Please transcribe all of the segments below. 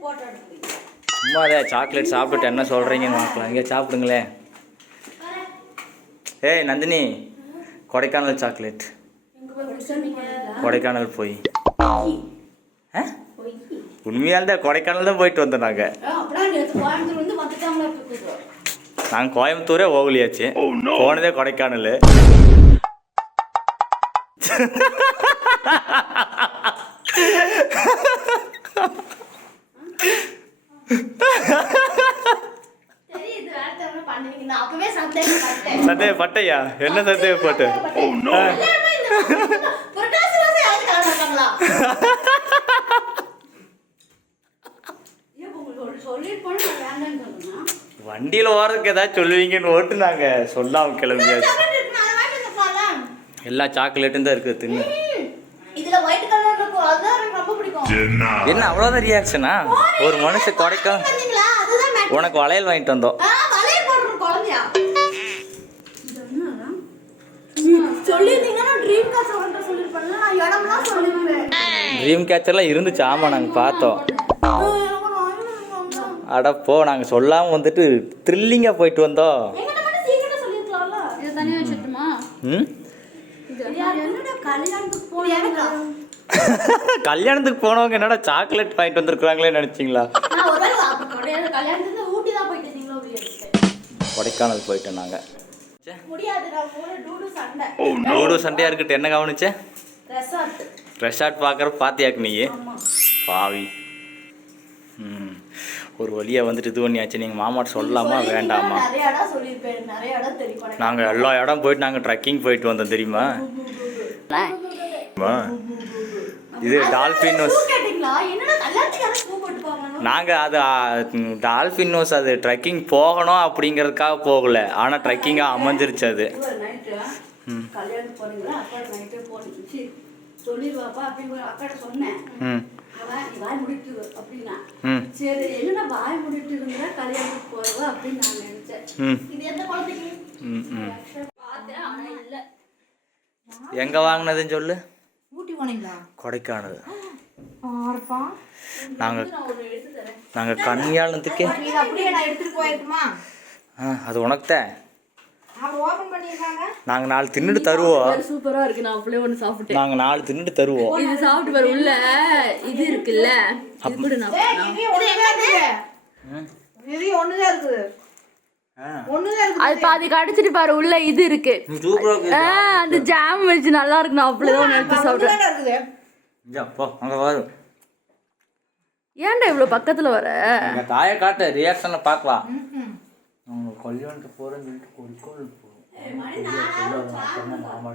சும்மா அதே சாக்லேட் சாப்பிட்டுட்டு என்ன சொல்கிறீங்கன்னு பார்க்கலாம். இங்கே சாப்பிடுங்களேன். ஏய் நந்தினி, கொடைக்கானல் சாக்லேட். கொடைக்கானல் போய் உண்மையால் தான் கொடைக்கானல் தான் போயிட்டு வந்தோம். நாங்கள் கோயம்புத்தூரே ஓகலியாச்சு, போனதே கொடைக்கானல். சந்தேகப்பட்டையா? என்ன சந்தேகப்பட்டு? வண்டியில் ஓடுறதுக்கு ஏதாச்சும் சொல்லுவீங்கன்னு ஓட்டுனாங்க, சொல்லாம கிளம்பியாச்சு. எல்லா சாக்லேட்டும் தான் இருக்குது, தின்னு. என்ன அவ்வளோதான் ரியாக்ஷனா? ஒரு மனுஷன் கொடைக்கா உனக்கு வளையல் வாங்கிட்டு வந்தோம். ட்ரீம் கேச்சர்லாம் இருந்துச்சு. ஆமாம், நாங்கள் பார்த்தோம். அடப்போ, நாங்கள் சொல்லாமல் வந்துட்டு த்ரில்லிங்காக போயிட்டு வந்தோம். கல்யாணத்துக்கு போனவங்க என்னடா சாக்லேட் வாங்கிட்டு வந்திருக்காங்களே நினைச்சிங்களா? கொடைக்கானல் போயிட்டோம் நாங்கள். டூடு சண்டையா இருக்கட்டும். என்ன கவனிச்சேன்? ரெசார்ட் பார்க்குற பாத்தியாக்கு நீ பாவி. ஒரு வழியாக வந்துட்டு இது பண்ணியாச்சு. நீங்கள் மாமாட்ட சொல்லலாமா வேண்டாமா? நாங்கள் எல்லா இடம் போயிட்டு நாங்கள் ட்ரெக்கிங் போயிட்டு வந்தோம் தெரியுமா? இது டால்ஃபின் ஹவுஸ். நாங்கள் அது டால்ஃபின் ஹவுஸ் அது ட்ரெக்கிங் போகணும் அப்படிங்கிறதுக்காக போகல, ஆனால் ட்ரெக்கிங்காக அமைஞ்சிருச்சு அது. எங்க வாங்கினதுன்னு சொல்லு. கொடைக்கானல். நாங்க கல்யாணத்துக்கு அது உனக்குதான். நாங்க 4 தின்னுட்டு தருவோம். சூப்பரா இருக்கு. நான் அப்படியே ஒன்னு சாப்பிட்டேன். நாங்க 4 தின்னுட்டு தருவோம். இது சாப்பிட்டு பாரு, உள்ள இது இருக்குல்ல, இது கூட நான் இது ஒண்ணுதான் இருக்குது. அது பாதி கடிச்சிட்டு பாரு, உள்ள இது இருக்கு. அந்த ஜாம் வச்சு நல்லா இருக்கு. நான் அப்படியே ஒன்னு எடுத்து சாப்பிட்டேன். அங்க வரு. ஏன்டா இவ்வளவு பக்கத்துல வர? எங்க தாயை காட்ட ரியாக்ஷனை பார்க்கலாம். அவங்க கல்யாணத்துக்கு போறேன்னு சொல்லிட்டு கோழிக்கோள் மாமா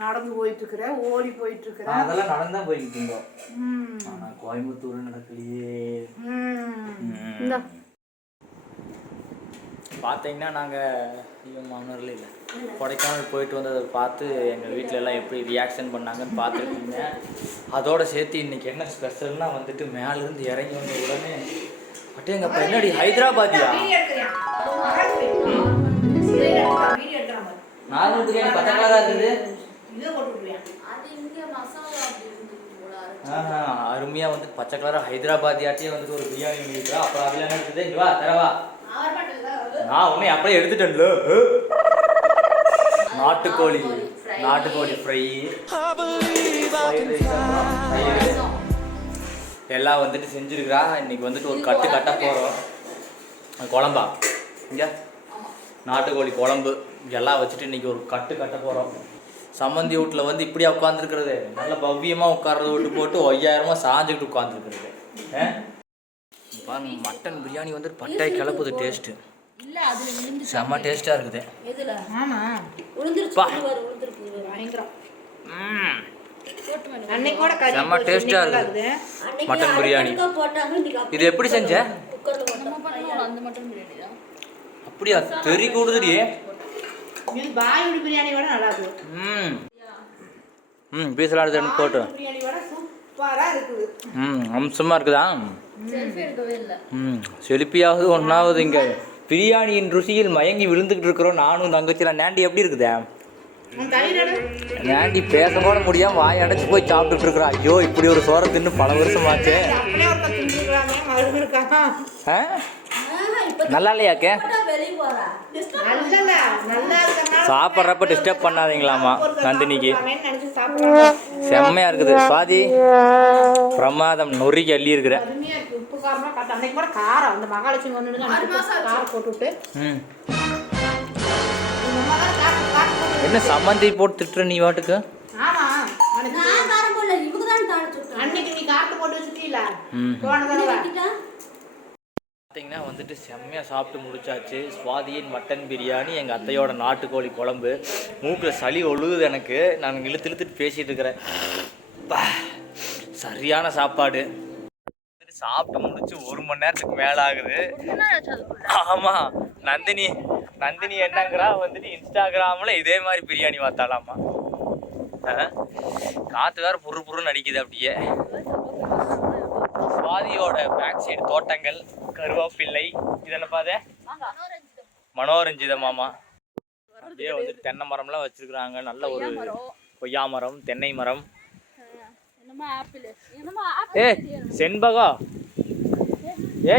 நடந்து போயிட்டு இருக்கிற, ஓடி போயிட்டு இருக்கிற. அதெல்லாம் நடந்தா போய்கிட்டு இருந்தோம். ஆனா கோயம்புத்தூர் நடக்கலையே. பார்த்தீங்கன்னா நாங்கள் மாமனரில் இல்லை, கொடைக்கானல் போயிட்டு வந்ததை பார்த்து எங்கள் வீட்டில் எல்லாம் எப்படி ரியாக்ஷன் பண்ணாங்கன்னு பார்த்துருக்கீங்க. அதோடு சேர்த்து இன்றைக்கி என்ன ஸ்பெஷல்னால் வந்துட்டு மேலேருந்து இறங்கி வந்த உடனே அப்படியே எங்கள் பின்னாடி ஹைதராபாத்தியா 4 பிரியாணி 10 கலராக இருக்குது. அருமையாக வந்துட்டு பச்சை கலராக ஹைதராபாத்தியாட்டியே வந்துட்டு ஒரு பிரியாணி இருக்கிறா. அப்புறம் அதில் என்ன இருக்குது? இங்கே வா தரவா, நான் உன்னை அப்படியே எடுத்துட்டேன்ல. நாட்டுக்கோழி ஃப்ரை எல்லாம் வந்துட்டு செஞ்சுருக்கிறா. இன்னைக்கு வந்துட்டு ஒரு கட்டு கட்ட போகிறோம். குழம்பா இங்கே நாட்டுக்கோழி குழம்பு எல்லாம் வச்சுட்டு இன்றைக்கி ஒரு கட்டு கட்ட போகிறோம். சம்மந்தி வீட்டில் வந்து இப்படியா உட்காந்துருக்கிறது, நல்ல பவ்யமாக உட்கார்றத விட்டு போட்டு 5000 சாஞ்சுக்கிட்டு உட்காந்துருக்குறது. பாருங்க, மட்டன் பிரியாணி வந்து பட்டை கிளப்புது. டேஸ்ட்டு செம்ம டேஸ்ட்டாக இருக்குது. செம்ம டேஸ்ட்டாக இருக்குது மட்டன் பிரியாணி. இது எப்படி செஞ்ச? அப்படியா தெரி கூடுதுடியே. பீஸ்லாம் எடுத்து போட்டு அம்சமாக இருக்குதா? செழிப்பியாவது ஒன்றாவது. இங்கே பிரியாணியின் ருசியில் மயங்கி விழுந்துக்கிட்டு இருக்கிறோம் நானும் தங்கச்சிலாம். நேண்டி எப்படி இருக்குதா? ஏன்டி பேச கூட முடியாம வாய் அடைச்சு போய் சாப்பிட்டுட்டு இருக்கிறா. ஐயோ இப்படி ஒரு சோறை தின்னு பல வருஷமாச்சு. நல்லா இல்லையாக்கே? சாப்பிட்றப்ப டிஸ்டர்ப் பண்ணாதீங்களாமா நந்தினிக்கு. செம்மையா இருக்குது சுவாதி, பிரமாதம். நொறுக்கி அள்ளி இருக்கிற. என்ன சம்மந்தி போட்டு திட்டுற நீ வாட்டுக்கு? பார்த்தீங்கன்னா வந்துட்டு செம்மையாக சாப்பிட்டு முடிச்சாச்சு. சுவாதியின் மட்டன் பிரியாணி, எங்கள் அத்தையோட நாட்டுக்கோழி குழம்பு. மூக்கில் சளி ஒழுகுது எனக்கு, நான் இழுத்துட்டு பேசிகிட்டு இருக்கிறேன். சரியான சாப்பாடு. சாப்பிட்டு முடிச்சு 1 மணி நேரத்துக்கு மேலே ஆகுது. ஆமாம், நந்தினி என்னங்கிறா வந்துட்டு இன்ஸ்டாகிராமில் இதே மாதிரி பிரியாணி பார்த்தாலாமா. காற்று வேறு புருன்னு அடிக்குது அப்படியே. சுவாதியோட பேக் சைடு தோட்டங்கள், கருவேப்பிள்ளை, இதெல்லாம் பாத மனோரஞ்சிதம். மாமா அப்படியே வந்துட்டு தென்னை மரம்லாம் வச்சிருக்கிறாங்க. நல்ல ஒரு கொய்யா மரம், தென்னை மரம். செண்பகம்.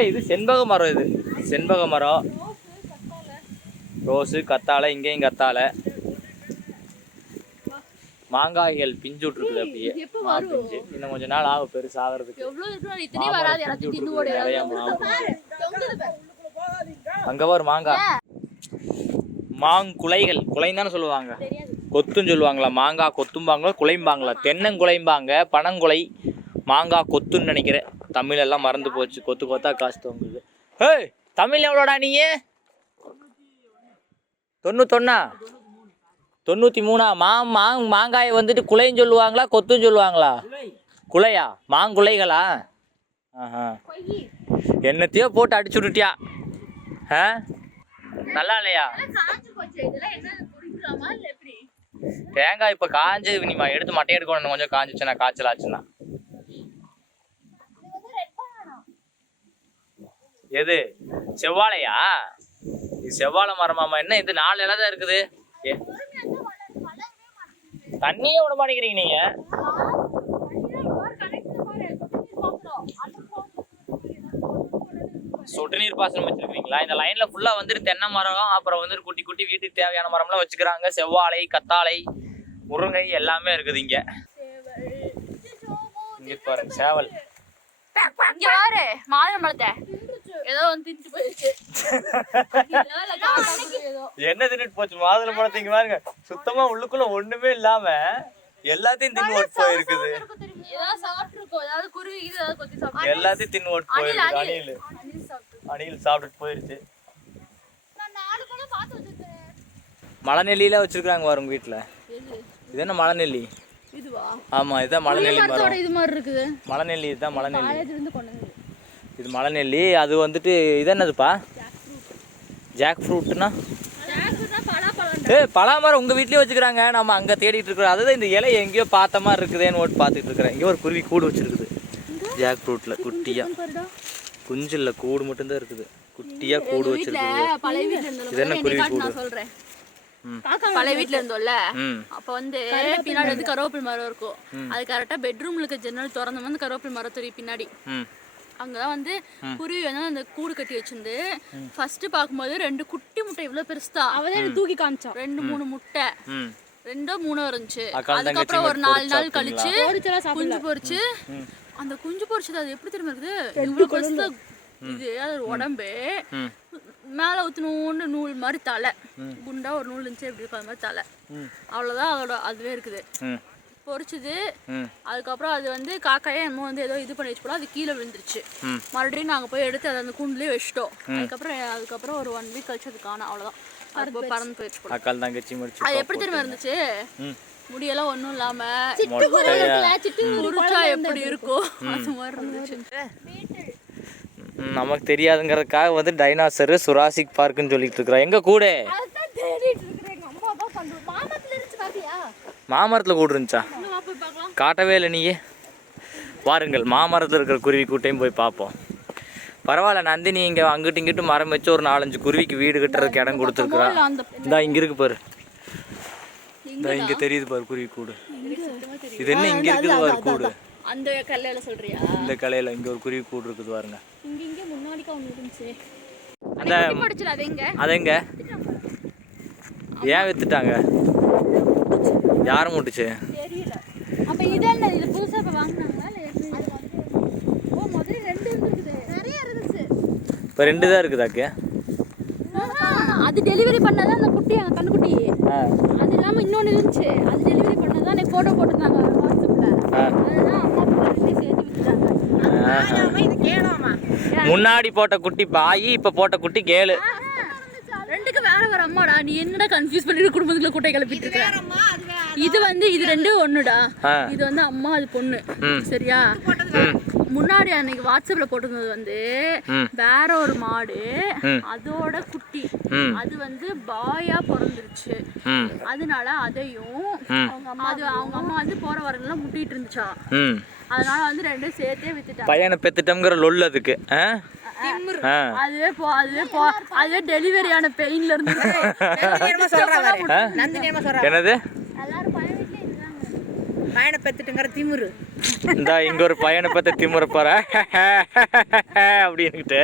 இது செண்பக மரம். இது செண்பக மரம். ரோஸு, கத்தாழை, இங்கேயும் கத்தாழை. மாங்காய்கள் பிஞ்சு விட்டுருக்குது அப்படியே. பிஞ்சு இன்னும் கொஞ்ச நாள் ஆகும் பெருசு ஆகிறதுக்கு. அங்க ஒரு மாங்காய், மாங்குலைகள். குலைன்னு தானே சொல்லுவாங்க, கொத்துன்னு சொல்லுவாங்களா? மாங்காய் கொத்தும்பாங்களா, குலைம்பாங்களா? தென்னங்குலைம்பாங்க, பனங்குலை. மாங்காய் கொத்துன்னு நினைக்கிறேன். தமிழ் எல்லாம் மறந்து போச்சு. கொத்து கொத்தா காசு தொங்குது. ஏய், தமிழ் எவ்வளோடா நீ? 91? 93? மாங்காயை வந்துட்டு குலைன்னு சொல்லுவாங்களா, கொத்துன்னு சொல்லுவாங்களா? குலையா? மாங்குலைகளா? ஆஹா, என்னத்தையோ போட்டு அடிச்சு விட்டுட்டியா? நல்லா இல்லையா? தேங்காய் இப்போ காஞ்சது. நீமா எடுத்து மட்டை எடுக்கணும். கொஞ்சம் காஞ்சிச்சுன்னா, காய்ச்சல் ஆச்சுன்னா. எது செவ்வாழையா? இது செவ்வாழை மரமாமா. என்ன இது 4 இலை தான் இருக்குது. தண்ணியே விட மாட்டேங்கிறீங்க நீங்க. சொட்டு நீர் பாசனம் வச்சிருக்கீங்களா? இந்த லைன்ல ஃபுல்லா வந்துட்டு தென்னை மரம், அப்புறம் வந்துட்டு குட்டி குட்டி வீட்டுக்கு தேவையான மரம்லாம் வச்சுக்கிறாங்க. செவ்வாழை, கத்தாழை, முருங்கை எல்லாமே இருக்குது இங்க. இங்க பாருங்க சேவல். இங்க பாரு மாதுளம்பழத்தை ஏதோ வந்து தின்னுட்டு போயிடுச்சு. என்ன தின்னுட்டு போச்சு? மாதுளம்பழத்தை இங்க பாருங்க, சுத்தமா உள்ளுக்குள்ள ஒண்ணுமே இல்லாம எல்லாத்தையும் தின்னு ஓட்டு போயிருக்குது. எல்லாத்தையும் தின்னு ஓட்டு போயிருக்கு. அணில் சாப்பிட்டுட்டு போயிருச்சு. மலைநெல்லியில வச்சிருக்காங்க பாருங்க வீட்டுல. இது என்ன மலைநெல்லி? ஆமா, இதுதான் மலைநெல்லி மரம். இது மாதிரி இருக்குது மலைநெல்லி. இதுதான் மலைநெல்லி. இது மலைநெல்லி. அது வந்துட்டு இது என்னதுப்பா? ஜாக் ஃப்ரூட்னா? பலாமரம் உங்க வீட்லயே வச்சுக்கிறாங்க. நம்ம அங்க தேடிட்டு இருக்கிறோம். அதுதான் இந்த இலை எங்கேயோ பார்த்த மாதிரி இருக்குதேன்னு ஓட்டு பார்த்துட்டு இருக்கிறேன். இங்கே ஒரு குருவி கூடு வச்சிருக்குது ஜாக் ஃப்ரூட்ல. குட்டியா, குஞ்சு இல்ல, கூடு மட்டும்தான் இருக்குது. குட்டியா கூடு வச்சிருக்குது. இது என்ன குருவி கூடு? பழைய வீட்டுல இருந்தோம்ல, அப்ப வந்து பின்னாடி வந்து கருவேப்பிலை மரம் இருக்கும். அது கரெக்டா பெட்ரூம்ல இருக்க ஜன்னல் திறந்த வந்து கருவேப்பிலை மரம் தெரியும் பின்னாடி. அங்கதான் வந்து குருவி வந்து அந்த கூடு கட்டி வச்சிருந்து ஃபர்ஸ்ட் பாக்கும்போது 2 குட்டி முட்டை இவ்வளவு பெருசா அவதான் தூக்கி காமிச்சா. 2-3 முட்டை, 2-3 இருந்துச்சு. அதுக்கப்புறம் ஒரு 4 நாள் கழிச்சு குஞ்சு பொரிச்சு. அந்த குஞ்சு பொரிச்சது அது எப்படி தெரியுமா இருக்குது? இவ்வளவு பெருசா இது. அது உடம்பு மேல ஊத்துனோன்னு நூல் மாதிரி தலை, குண்டா ஒரு நூல் இருந்துச்சு எப்படி இருக்கும் அது மாதிரி தலை. அவ்வளவுதான் அதோட அதுவே இருக்குது. பொரிச்சுது. அதுக்கப்புறம் அது வந்து காக்காயே நம்ம வந்து ஏதோ இது பண்ணி வச்சு போல அது கீழே விழுந்துருச்சு. மறுபடியும் நாங்க போய் எடுத்து அதை அந்த கூண்டுலயே வச்சிட்டோம். அதுக்கப்புறம் ஒரு 1 வீக் கழிச்சு அது காணோம். அவ்வளவுதான், அது பறந்து போயிடுச்சு. அது எப்படி தெரியுமா இருந்துச்சு? முடியெல்லாம் ஒன்றும் இல்லாம முறிச்சா எப்படி இருக்கும் அது மாதிரி இருந்துச்சு. நமக்கு தெரியாதுங்கிறதுக்காக வந்து டைனாசரு சுராசிக் பார்க்குன்னு சொல்லிட்டு இருக்கிறோம். எங்க கூட மாமரத்தில் கூடு இருந்துச்சா? காட்டவே இல்லை நீயே. வாருங்கள், மாமரத்தில் இருக்கிற குருவி கூட்டையும் போய் பார்ப்போம். பரவாயில்ல நந்தினி, இங்கே அங்கிட்டு இங்கிட்டு மரம் வச்சு ஒரு 4-5 குருவிக்கு வீடு கட்டுறதுக்கு இடம் கொடுத்துருக்குறான். இந்தா இங்கே இருக்கு பாரு. இந்த இங்க தெரியுது பாரு குருவி கூடு. இது என்ன இங்க இருக்குது பாரு கூடு. அந்த கல்லையில சொல்றியா? இந்த கலையில இங்க ஒரு குருவி கூடு இருக்குது பாருங்க. இங்க முன்னாடிக்கு ஒன்னு இருந்துச்சு. அந்த படிச்சல அது எங்க? ஏன் வித்துட்டாங்க? யார் மூட்டுச்சு? தெரியல. அப்ப இதெல்லாம் இது புதுசா இப்ப வாங்குனாங்களா இல்ல ஓ முதல்ல 2 இருந்துச்சு. நிறைய இருந்துச்சு. இப்ப 2 தான் இருக்குதாக்கு. அது டெலிவரி பண்ணதா அந்த குட்டி அந்த கண்ணுக்குட்டி. அது இல்லாம இன்னொன்னு இருந்துச்சு. அது டெலிவரி பண்ணதா எனக்கு போட்டோ போட்டுருந்தாங்க வாட்ஸ்அப்ல. அதுதான் அம்மா அப்பா ரெண்டு சேர்த்து விட்டுட்டாங்க. இது கேளாமா? முன்னாடி போட்ட குட்டி பாய், இப்ப போட்ட குட்டி கேளு. ரெண்டுக்கு வேற அம்மாடா. நீ என்னடா கன்ஃபியூஸ் பண்ணிட்டு குடும்பத்துல கூட்டை கிளப்பிட்டு இருக்க? இது வந்து இது 2 ஒண்ணுடா. இது வந்து அம்மா அது பொண்ணு. சரியா? முன்னாடி அன்னைக்கு வாட்ஸ்அப்ல போட்டிருந்தது வந்து வேற ஒரு மாடு, அதோட குட்டி. அது வந்து பாயா பிறந்துருச்சு. அதனால அதையும் அவங்க அம்மா வந்து போற வரலாம் முட்டிட்டு இருந்துச்சா. அதனால வந்து 2 சேர்த்தே வித்துட்டாங்க. பையனை பெத்துட்டோம்ங்கிற லொல் அதுக்கு. அதுவே டெலிவரியான பெயின்ல இருந்து என்னது பையனை பெத்துட்டுங்கிற திமிரு. இந்த இங்க ஒரு பையனை பத்த திமுற போற அப்படின்னுட்டு